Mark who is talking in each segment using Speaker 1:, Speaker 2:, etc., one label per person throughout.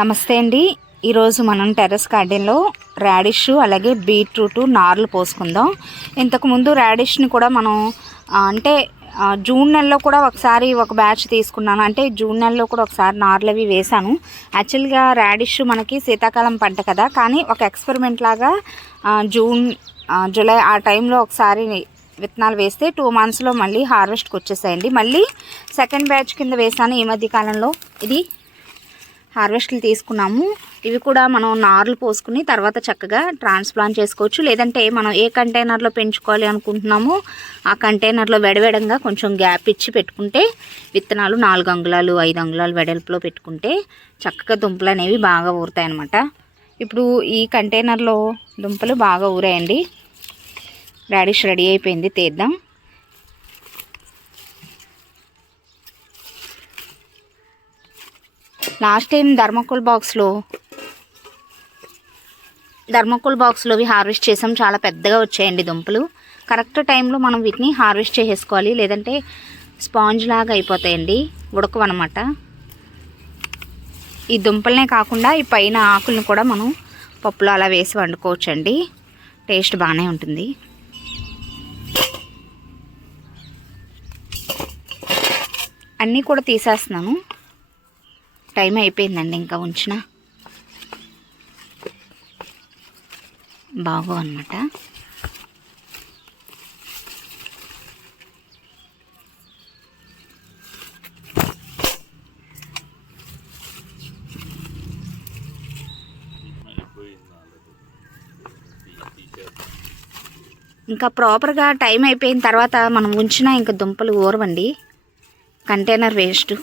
Speaker 1: నమస్తే అండి. ఈరోజు మనం టెర్రస్ గార్డెన్లో రాడిష్ అలాగే బీట్రూట్ నార్లు పోసుకుందాం. ఇంతకుముందు రాడిష్ని కూడా మనం అంటే జూన్ నెలలో కూడా ఒకసారి ఒక బ్యాచ్ తీసుకున్నాను. అంటే జూన్ నెలలో కూడా ఒకసారి నార్లు అవి వేశాను. యాక్చువల్గా రాడిష్ మనకి శీతాకాలం పంట కదా. కానీ ఒక ఎక్స్పెరిమెంట్ లాగా జూన్ జూలై ఆ టైంలో ఒకసారి విత్తనాలు వేస్తే టూ మంత్స్లో మళ్ళీ హార్వెస్ట్కి వచ్చేసాయండి. మళ్ళీ సెకండ్ బ్యాచ్ కింద వేసాను ఈ మధ్య కాలంలో. ఇది హార్వెస్ట్లు తీసుకున్నాము. ఇవి కూడా మనం నార్లు పోసుకుని తర్వాత చక్కగా ట్రాన్స్ప్లాంట్ చేసుకోవచ్చు. లేదంటే మనం ఏ కంటైనర్లో పెంచుకోవాలి అనుకుంటున్నామో ఆ కంటైనర్లో వెడవెడంగా కొంచెం గ్యాప్ ఇచ్చి పెట్టుకుంటే విత్తనాలు నాలుగు అంగుళాలు ఐదు అంగుళాలు వెడల్పులో పెట్టుకుంటే చక్కగా దుంపలు అనేవి బాగా ఊరుతాయి అన్నమాట ఇప్పుడు ఈ కంటైనర్లో దుంపలు బాగా ఊరాయండి. రాడిష్ రెడీ అయిపోయింది తీద్దాం. లాస్ట్ టైం ధర్మకోల్ బాక్స్లో ధర్మకోల్ బాక్స్లోవి హార్వెస్ట్ చేసాం. చాలా పెద్దగా వచ్చాయండి దుంపలు. కరెక్ట్ టైంలో మనం వీటిని హార్వెస్ట్ చేసేసుకోవాలి. లేదంటే స్పాంజ్ లాగా అయిపోతాయండి. ఉడకవన్నమాట. ఈ దుంపలనే కాకుండా ఈ పైన ఆకులను కూడా మనం పప్పులో అలా వేసి వండుకోవచ్చండి. టేస్ట్ బాగానే ఉంటుంది. అన్నీ కూడా తీసేస్తున్నాను. టైం అయిపోయిందండి ఇంకా ఉంచిన. బాగో అనమాట ఇంకా ప్రాపర్గా టైం అయిపోయిన తర్వాత మనం ఉంచిన ఇంకా దుంపలు ఊరవండి కంటైనర్ వేస్ట్.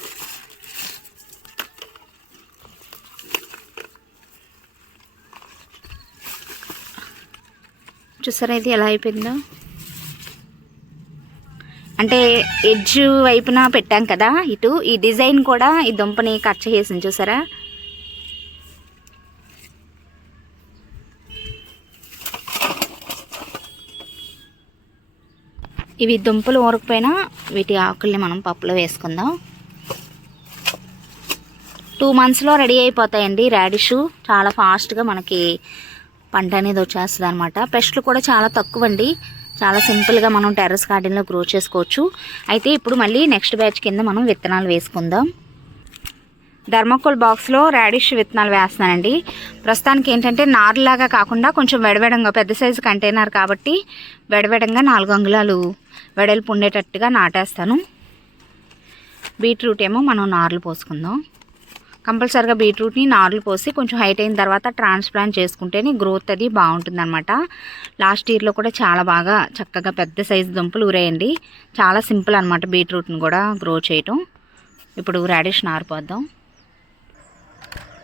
Speaker 1: చూసారా ఇది ఎలా అయిపోయిందో? అంటే ఎడ్జ్ వైపున పెట్టాం కదా ఇటు ఈ డిజైన్ కూడా ఈ దుంపని కట్ చేసింది చూసారా? ఇవి దుంపలు ఊరకపోయినా వీటి ఆకుల్ని మనం పప్పులో వేసుకుందాం. టూ మంత్స్లో రెడీ అయిపోతాయండి ర్యాడిషు చాలా ఫాస్ట్గా మనకి పంట అనేది వచ్చేస్తుంది అనమాట పెస్ట్లు కూడా చాలా తక్కువ అండి చాలా సింపుల్గా మనం టెర్రస్ గార్డెన్లో గ్రో చేసుకోవచ్చు. అయితే ఇప్పుడు మళ్ళీ నెక్స్ట్ బ్యాచ్ కింద మనం విత్తనాలు వేసుకుందాం. ధర్మకోల్ బాక్స్లో రాడిష్ విత్తనాలు వేస్తున్నానండి. ప్రస్తుతానికి ఏంటంటే నారులాగా కాకుండా కొంచెం వెడవెడంగా పెద్ద సైజు కంటైనర్ కాబట్టి వెడవెడంగా నాలుగు అంగుళాలు వెడల్పు ఉండేటట్టుగా నాటేస్తాను. బీట్రూట్ ఏమో మనం నార్లు పోసుకుందాం. కంపల్సరిగా బీట్రూట్ని నార్లు పోసి కొంచెం హైట్ అయిన తర్వాత ట్రాన్స్ప్లాంట్ చేసుకుంటేనే గ్రోత్ అది బాగుంటుందన్నమాట. లాస్ట్ ఇయర్లో కూడా చాలా బాగా చక్కగా పెద్ద సైజు దుంపలు ఊరేయండి. చాలా సింపుల్ అనమాట బీట్రూట్ని కూడా గ్రో చేయటం. ఇప్పుడు రాడిష్ నారు పోద్దాం.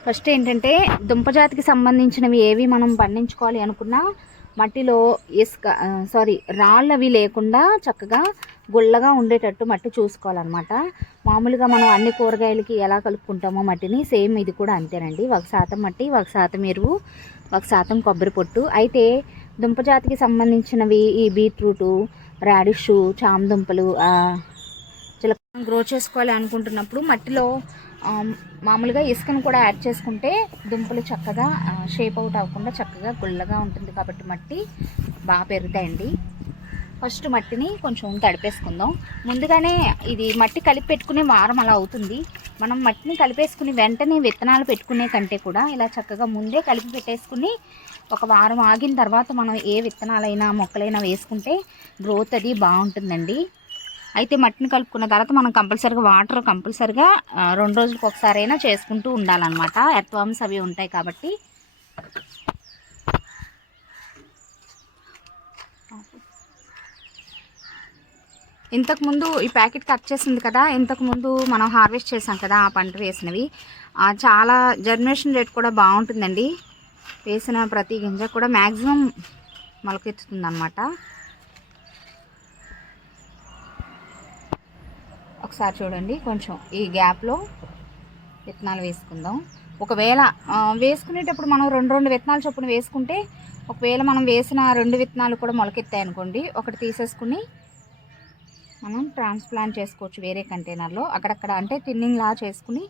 Speaker 1: ఫస్ట్ ఏంటంటే దుంపజాతికి సంబంధించినవి ఏవి మనం పండించుకోవాలి అనుకున్నా మట్టిలో ఇసుక సారీ రాళ్ళు అవి లేకుండా చక్కగా గుల్లగా ఉండేటట్టు మట్టి చూసుకోవాలన్నమాట. మామూలుగా మనం అన్ని కూరగాయలకి ఎలా కలుపుకుంటామో మట్టిని సేమ్ ఇది కూడా అంతేనండి. ఒక శాతం మట్టి ఒక శాతం ఎరువు ఒక శాతం కొబ్బరి పొట్టు. అయితే దుంపజాతికి సంబంధించినవి ఈ బీట్రూటు రాడిష్ చామదుంపలు చిలక గ్రో చేసుకోవాలి అనుకుంటున్నప్పుడు మట్టిలో మామూలుగా ఇసుకను కూడా యాడ్ చేసుకుంటే దుంపలు చక్కగా షేప్ అవుట్ అవ్వకుండా చక్కగా గుల్లగా ఉంటుంది కాబట్టి మట్టి బాగా పెరుగుతాయండి. ఫస్ట్ మట్టిని కొంచెం తడిపేసుకుందాం. ముందుగానే ఇది మట్టి కలిపి పెట్టుకునే వారం అలా అవుతుంది. మనం మట్టిని కలిపేసుకుని వెంటనే విత్తనాలు పెట్టుకునే కంటే కూడా ఇలా చక్కగా ముందే కలిపి పెట్టేసుకుని ఒక వారం ఆగిన తర్వాత మనం ఏ విత్తనాలైనా మొక్కలైనా వేసుకుంటే గ్రోత్ అది బాగుంటుందండి. అయితే మట్టిని కలుపుకున్న తర్వాత మనం కంపల్సరిగా వాటర్ కంపల్సరిగా రెండు రోజులకు ఒకసారి అయినా చేసుకుంటూ ఉండాలన్నమాట. ఎర్త్వామ్స్ అవి ఉంటాయి కాబట్టి. ఇంతకుముందు ఈ ప్యాకెట్ కట్ చేసింది కదా ఇంతకుముందు మనం హార్వెస్ట్ చేసాం కదా ఆ పంట వేసినవి. చాలా జర్మినేషన్ రేట్ కూడా బాగుంటుందండి. వేసిన ప్రతి గింజ కూడా మ్యాక్సిమం మొలకెత్తుతుంది అనమాట ఒకసారి చూడండి కొంచెం ఈ గ్యాప్లో విత్తనాలు వేసుకుందాం. ఒకవేళ వేసుకునేటప్పుడు మనం రెండు రెండు విత్తనాలు చొప్పున వేసుకుంటే ఒకవేళ మనం వేసిన రెండు విత్తనాలు కూడా మొలకెత్తాయి అనుకోండి ఒకటి తీసేసుకుని మనం ట్రాన్స్ప్లాంట్ చేసుకోవచ్చు వేరే కంటైనర్లో. అక్కడక్కడ అంటే టిన్నింగ్ లా చేసుకుని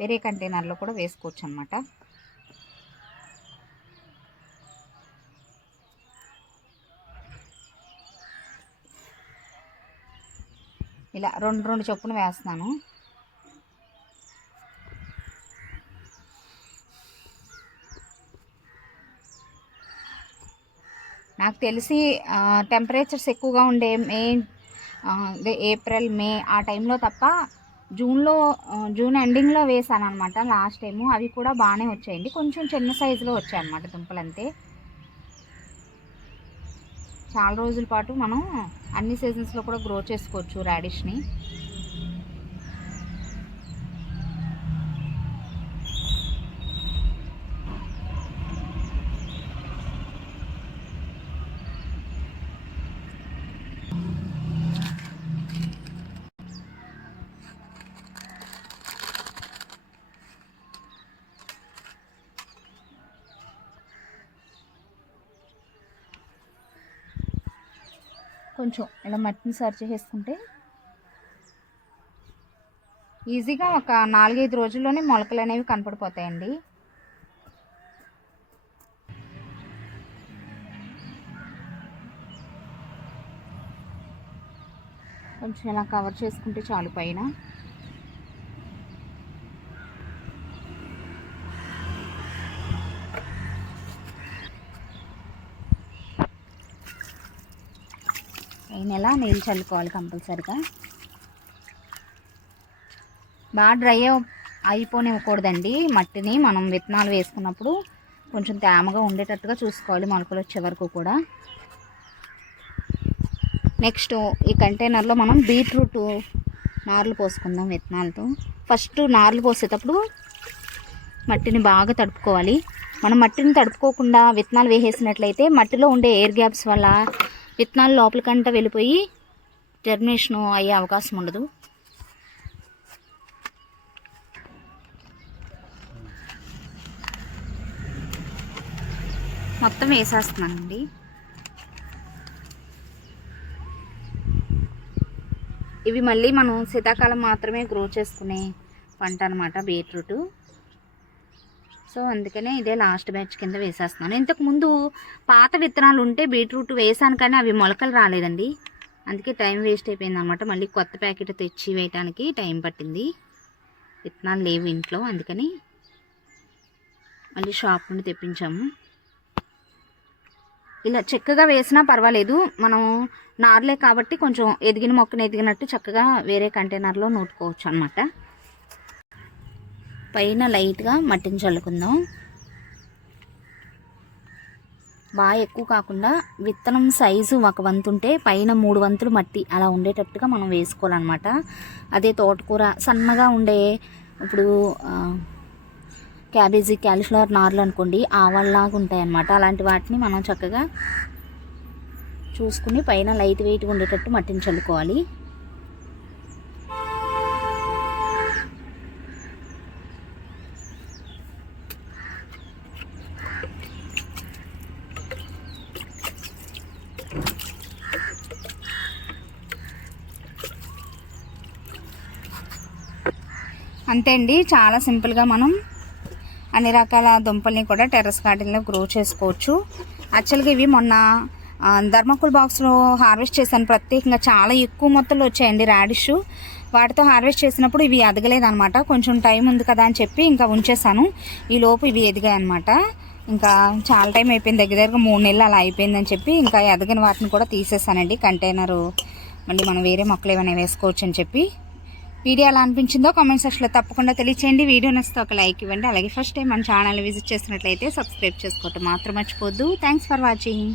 Speaker 1: వేరే కంటైనర్లో కూడా వేసుకోవచ్చు అనమాట ఇలా రెండు రెండు చొప్పున వేస్తున్నాను. నాకు తెలిసి టెంపరేచర్స్ ఎక్కువగా ఉండే మే ఏప్రిల్ మే ఆ టైంలో తప్ప జూన్లో జూన్ ఎండింగ్లో వేసాను అనమాట లాస్ట్ టైము అవి కూడా బాగానే వచ్చాయండి. కొంచెం చిన్న సైజులో వచ్చాయి అనమాట దుంపలు అంతే చాలా రోజుల పాటు మనం అన్ని సీజన్స్లో కూడా గ్రో చేసుకోవచ్చు రాడిష్ని కొంచెం ఇలా మట్టిని సర్చ్ చేసుకుంటే ఈజీగా ఒక నాలుగైదు రోజుల్లోనే మొలకలు అనేవి కనపడిపోతాయండి. కొంచెం ఇలా కవర్ చేసుకుంటే చాలు పైన. పైన ఇలా నీళ్ళు చల్లుకోవాలి కంపల్సరిగా? బాగా డ్రై అయిపోనివ్వకూడదండి. మట్టిని మనం విత్తనాలు వేసుకున్నప్పుడు కొంచెం తేమగా ఉండేటట్టుగా చూసుకోవాలి మొలకలు వచ్చే వరకు కూడా. నెక్స్ట్ ఈ కంటైనర్లో మనం బీట్రూట్ నార్లు పోసుకుందాం విత్తనాలతో. ఫస్ట్ నార్లు పోసేటప్పుడు మట్టిని బాగా తడుపుకోవాలి. మనం మట్టిని తడుపుకోకుండా విత్తనాలు వేసేసినట్లయితే మట్టిలో ఉండే ఎయిర్ గ్యాప్స్ వల్ల విత్తనాలు లోపలికంట వెళ్ళిపోయి టెర్మినేషన్ అయ్యే అవకాశం ఉండదు. మొత్తం వేసేస్తున్నానండి. ఇవి మళ్ళీ మనం శీతాకాలం మాత్రమే గ్రో చేసుకునే పంట అనమాట బీట్రూటు. సో అందుకనే ఇదే లాస్ట్ బ్యాచ్ కింద వేసేస్తున్నాను. ఇంతకుముందు పాత విత్తనాలు ఉంటే బీట్రూట్ వేసాను కానీ అవి మొలకలు రాలేదండి. అందుకే టైం వేస్ట్ అయిపోయింది అనమాట మళ్ళీ కొత్త ప్యాకెట్ తెచ్చి వేయటానికి టైం పట్టింది. విత్తనాలు లేవు ఇంట్లో అందుకని మళ్ళీ షాప్ నుండి తెప్పించాము. ఇలా చక్కగా వేసినా పర్వాలేదు. మనం నార్లే కాబట్టి కొంచెం ఎదిగిన మొక్కను ఎదిగినట్టు చక్కగా వేరే కంటైనర్లో నూటుకోవచ్చు అనమాట పైన లైట్గా మట్టిని చల్లుకుందాం. బాగా ఎక్కువ కాకుండా విత్తనం సైజు ఒక వంతు ఉంటే పైన మూడు వంతులు మట్టి అలా ఉండేటట్టుగా మనం వేసుకోవాలన్నమాట. అదే తోటకూర సన్నగా ఉండే ఇప్పుడు క్యాబేజీ క్యాలిఫ్లవర్ నార్లు అనుకోండి ఆవాళ్ళలాగా ఉంటాయి అన్నమాట అలాంటి వాటిని మనం చక్కగా చూసుకుని పైన లైట్ వెయిట్గా ఉండేటట్టు మట్టిని చల్లుకోవాలి. అంతే అండి. చాలా సింపుల్గా మనం అన్ని రకాల దుంపల్ని కూడా టెర్రస్ గార్డెన్లో గ్రో చేసుకోవచ్చు. యాక్చువల్గా ఇవి మొన్న ధర్మకుల్ బాక్స్లో హార్వెస్ట్ చేశాను. ప్రత్యేకంగా చాలా ఎక్కువ మొత్తంలో వచ్చాయండి రాడిష్. వాటితో హార్వెస్ట్ చేసినప్పుడు ఇవి ఎదగలేదు అనమాట కొంచెం టైం ఉంది కదా అని చెప్పి ఇంకా ఉంచేసాను ఈ లోపు ఇవి ఎదిగాయి అనమాట ఇంకా చాలా టైం అయిపోయింది. దగ్గర దగ్గర మూడు నెలలు అలా అయిపోయిందని చెప్పి ఇంకా ఎదగని వాటిని కూడా తీసేసానండి కంటైనరు మళ్ళీ మనం వేరే మొక్కలు ఏమైనా వేసుకోవచ్చు అని చెప్పి. వీడియో ఎలా అనిపించిందో కామెంట్ సెక్షన్లో తప్పకుండా తెలియచేయండి. వీడియో నచ్చితే ఒక లైక్ ఇవ్వండి. అలాగే ఫస్ట్ టైం మన ఛానల్ విజిట్ చేసినట్లయితే సబ్స్క్రైబ్ చేసుకోవటం మాత్రం మర్చిపోద్దు. Thanks for watching